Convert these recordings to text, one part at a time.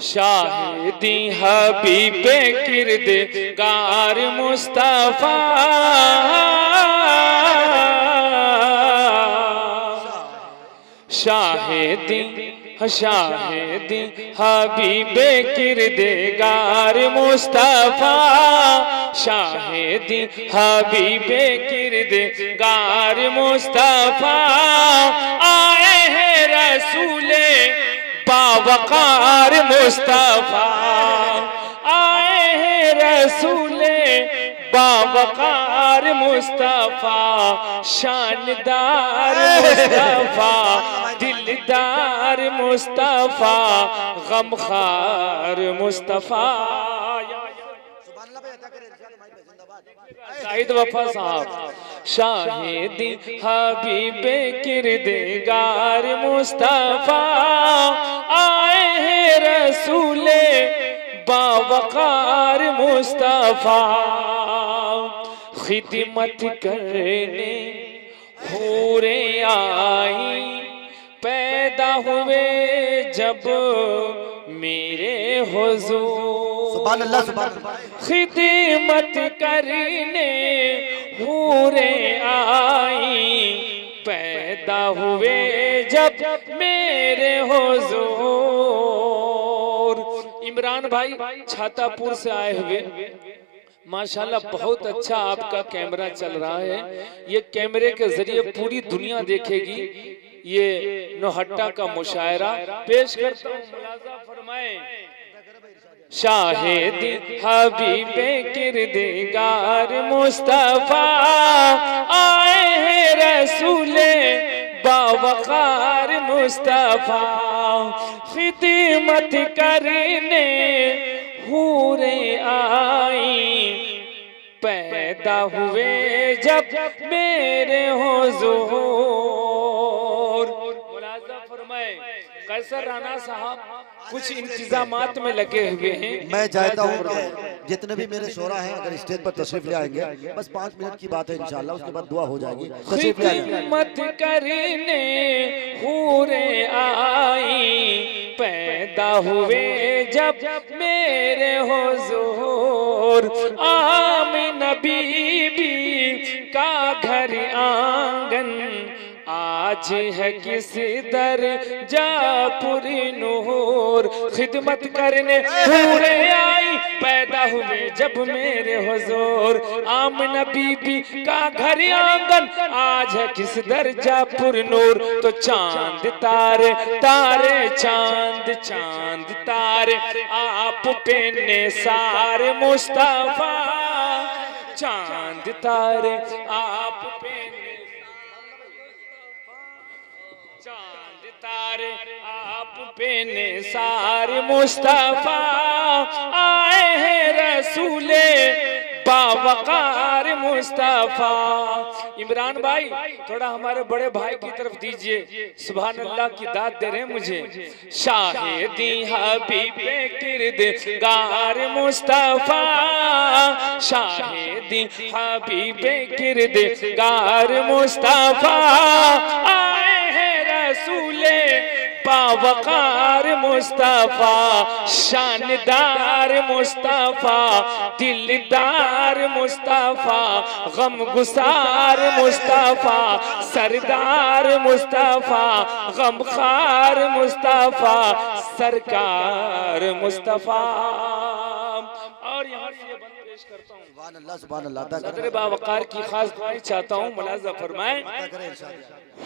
शाहिदी हबीबे किरदगार मुस्तफा शाहिदी शाहिदी हबीबे किरदगार मुस्तफा शाहिदी हबीबे किरदगार मुस्तफा आए हैं रसूले बावकार मुस्तफा आए हैं रसूले बावकार मुस्तफा शानदार मुस्तफा दिलदार मुस्तफा गमखार मुस्तफा शाहिद वफा साहब शाहिदी हबीबे किरदगार मुस्तफा आए हैं रसूले बावकार मुस्तफा खिदमत करने हूरे आई पैदा हुए जब मेरे हुजूर सुभान अल्लाह सुभान अल्लाह खिदमत करने हूरे आई पैदा हुए जब मेरे हुजूर। इमरान भाई छातापुर से आए हुए माशाल्लाह बहुत अच्छा आपका कैमरा चल रहा है। ये कैमरे के जरिए पूरी दुनिया देखेगी। ये नौहट्टा का मुशायरा पेश करता हूँ, मुलाजा फरमाए। शाहिदी हबीबे किरदगार मुस्तफा आए हैं रसूले बावकार मुस्तफा खिदमत करने हूरे आई पैदा हुए जब मेरे हुजूर। मुलाजा फरमाए। कैसर राना साहब कुछ इंतजामात में लगे हुए हैं। मैं चाहता हूँ जितने भी मेरे शोरा हैं अगर स्टेज पर तशरीफ ले आएंगे, बस 5 मिनट की बात है इंशाल्लाह, उसके बाद दुआ हो जाएगी। तशरीफ ले आएंगे। खिदमत करने हूरे आई पैदा हुए जब मेरे हुजूर। आमिना बीबी का घर आंगन आज है किस दर जापुर नूर। खिदमत करने हूरे आई पैदा हुए जब मेरे हुजूर। आमिना बीबी का घर आंगन आज है किस दर जापुर नूर। तो चांद तारे तारे चांद चांद तारे आप पे निसार मुस्तफा चांद तारे आप पे चांद तारे आप पे निसार मुस्तफा आए हैं रसूले बावकार मुस्तफा। इमरान भाई थोड़ा हमारे बड़े भाई की तरफ दीजिए। सुभान अल्लाह की दाद दे रहे हैं मुझे। शाहिदी हबीबे किरदगार मुस्तफा शाहिदी हबीबे किरदगार मुस्तफा आए हैं रसूले बावकार मुस्तफा शानदार मुस्तफा दिलदार मुस्तफा गमगुसार मुस्तफा सरदार मुस्तफा गमखार मुस्तफा सरकार मुस्तफा। और यहाँ से ये बंद पेश करता हूँ। सुभान अल्लाह सुभान अल्लाह। सदर बावकार की खास दुआएं चाहता हूँ, मुलाजा फरमाए।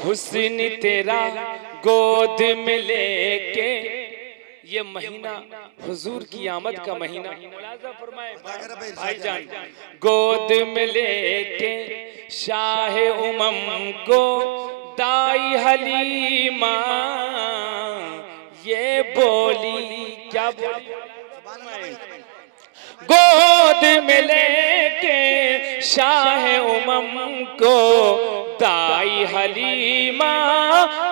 हुस्न तेरा गोद में लेके ये महीना हुजूर की आमद का महीना। मुलाजा फरमाए भाईजान। गोद में लेके शाह उमम को दाई हलीमा ये बोली क्या बोली। गोद में लेके शाह उमम को दाई हलीमा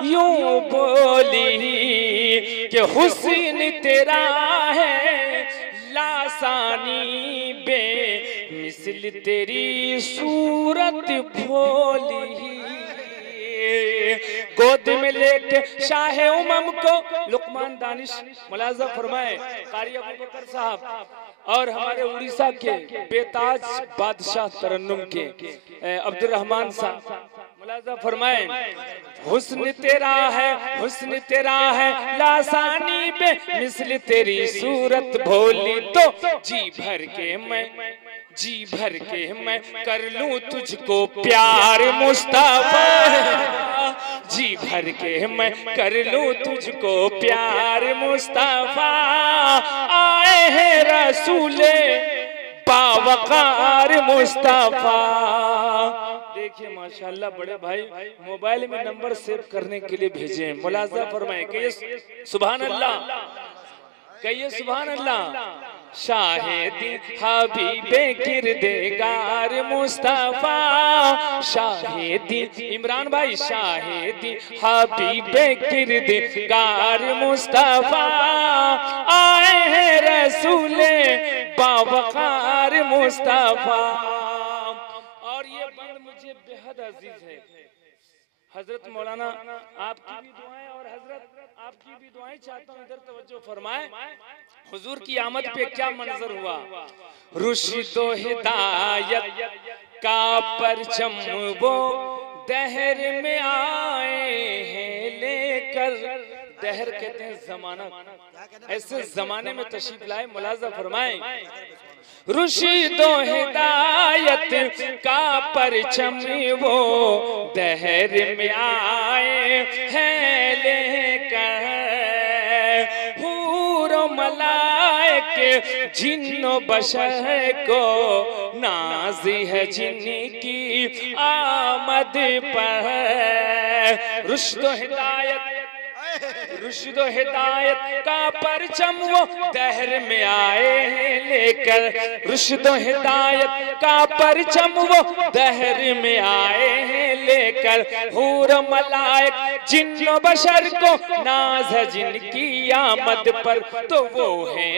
यूं बोली कि हुस्न तेरा है लासानी बे मिसल तेरी सूरत भोली। गोद में लेके शाहे उमम को लुकमान दानिश मुलाजा फरमाए कारी अबू बकर साहब और हमारे उड़ीसा के बेताज बादशाह तरन्नुम के अब्दुल रहमान साहब मुलाजा फरमाए हुस्न तेरा है लासानी पे मिसल तेरी सूरत भोली तो जी भर के मैं कर लूं तुझको प्यार मुस्तफा जी भर के मैं कर लूं तुझको प्यार मुस्तफा आए हैं रसूले बावकार मुस्तफा। देखिए माशाल्लाह बड़े भाई मोबाइल में नंबर सेव करने के लिए भेजे हैं। मुलाजा फरमाए कहिए सुभान अल्लाह, कहिए सुभान अल्लाह। शाहिदी हबीबे किरदेगार मुस्तफा शाहिदी इमरान भाई शाहिदी हबीबे किरदेगार मुस्तफा आए हैं रसूले बावकार मुस्तफा। और ये बंद मुझे बेहद अजीज है। हजरत मौलाना आपकी भी दुआएं और हजरत आपकी भी दुआएं चाहता हूँ, इधर तवज्जो फरमाएं। हुजूर की आमद पे क्या मंजर हुआ। रुश्दो हिदायत का परचम वो दहर में आए हैं लेकर। दहर कहते हैं जमाना, ऐसे जमाने में तशरीफ लाए। मुलाजा फरमाएं रुश्दो हिदायत का परचम वो दहर में आए हैं लेकर। हूरो मलाइके जिन्नो बशर को नाज़ी है जिनकी आमद पर। रुश्दो हिदायत का परचम वो दहर में आए हैं लेकर। रुश्दो हिदायत का परचम वो दहर में आए हैं लेकर। हूर मलाइक जिन्नो बशर को नाज है जिनकी आमद पर। तो वो है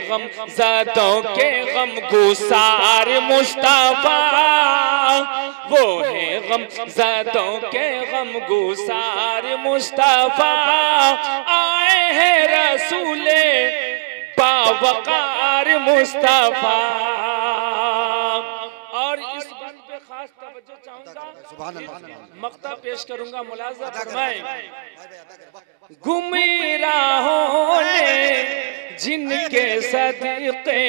गम ज़ादों के गम गुसार मुस्तफा। वो है गम ज़ादों के गम गुसार मुस्तफा आए हैं रसूले बावकार मुस्तफा। और इस बंद पे खास तवज्जो चाहूंगा, मक्ता पेश करूंगा। मुलाजा फरमाएं गुमराहों ने जिनके सदक़े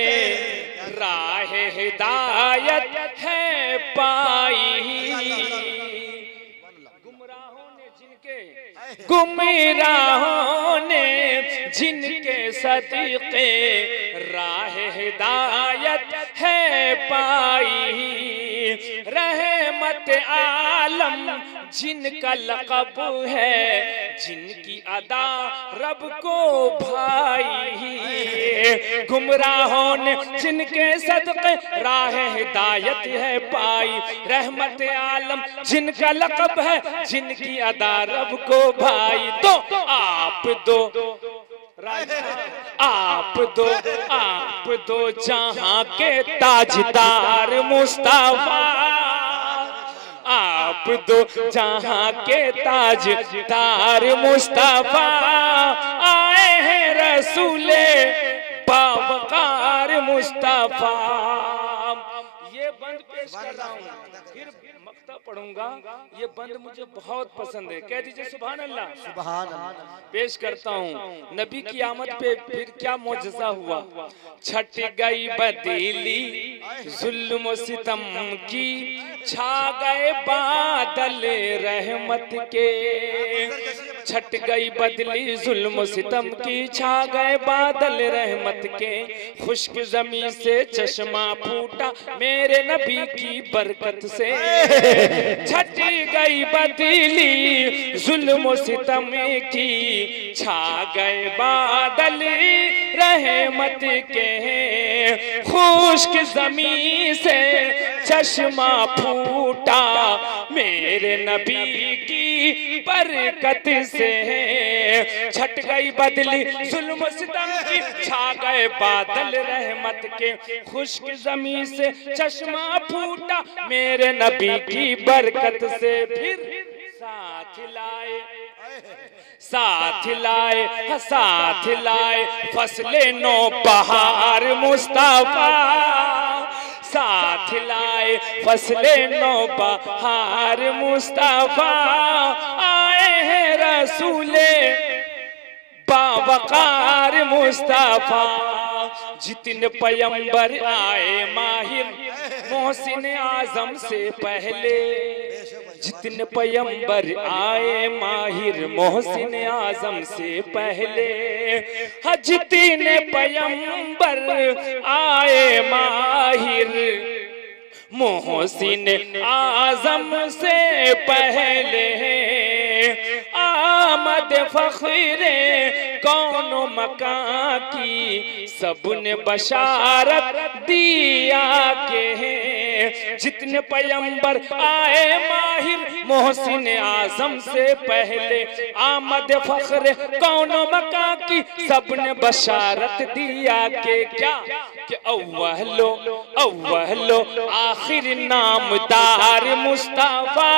राह हिदायत है पाई। गुमराहों ने जिनके सदक़े राह हिदायत है पाई। रहमत आलम जिनका लक़ब है जिनकी अदा रब को भाई। गुमराहों ने जिनके सदक़े राह हिदायत है पाई। रहमत आलम जिनका लक़ब है जिनकी अदा रब को भाई। तो आप दो जहां के ताजदार मुस्तफा। आप दो जहां के ताजदार मुस्तफा आए हैं रसूले बावकार मुस्तफा। ये बंद पेश कर रहा हूँ, फिर मक्ता पढ़ूंगा। ये बंद मुझे बहुत पसंद है, कह दीजिए सुभान अल्लाह। सुभान अल्लाह। पेश करता हूँ नबी की आमद पे फिर क्या मौजज़ा हुआ। छट गई बदली जुल्म सितम की छा गए बादल रहमत के। छट गई बदली जुल्म सितम की छा गए बादल रहमत के। खुश्क ज़मीं से चश्मा फूटा मेरे नबी की बरकत से। छट गई बदली जुल्म सितम की छा गए बादल रहमत के। खुश्क ज़मीं से चश्मा फूटा मेरे नबी की बरकत से छट गई बदली जुल्म सितम की, छा गए बादल रहमत के, खुश्क जमीन से चश्मा फूटा मेरे नबी की बरकत से। फिर साथ लाए फसले नो बहार मुस्तफा, साथ लाए फसले नो बहार मुस्तफा, आए हैं रसूले बावकार मुस्तफा। जितने पैगंबर आए माहिर मोहसिन आजम से पहले, जितने पैगंबर आए माहिर मोहसिन आजम से पहले, जितने पैगंबर आए माहिर मोहसिन आजम से पहले, आमद फखरे कौन मकां की सबने बशारत दिया के, जितने पैगंबर आए माहिर मोहसिन आजम से पहले, आमद फखरे कौन मकां की सबने बशारत दिया के। क्या कि अव्वलो आखिर नामदार मुस्तफा,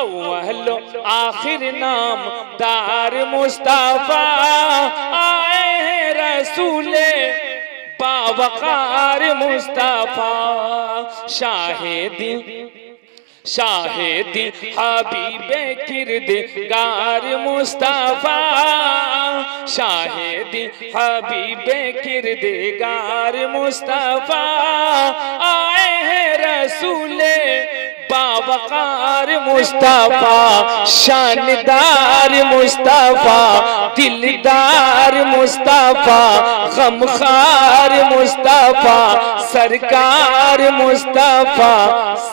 अव्वलो आखिर नामदार मुस्तफा, आए हैं रसूले बावकार मुस्तफा। शाहिदी हबीबे किरदगार मुस्तफा, शाहिदी हबीबे किरदगार मुस्तफा, आए हैं रसूले बावकार मुस्तफा, शानदार मुस्तफा, दिलदार मुस्तफा, गमखार मुस्तफा, सरकार मुस्तफा,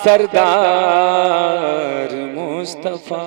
सरदार मुस्तफा।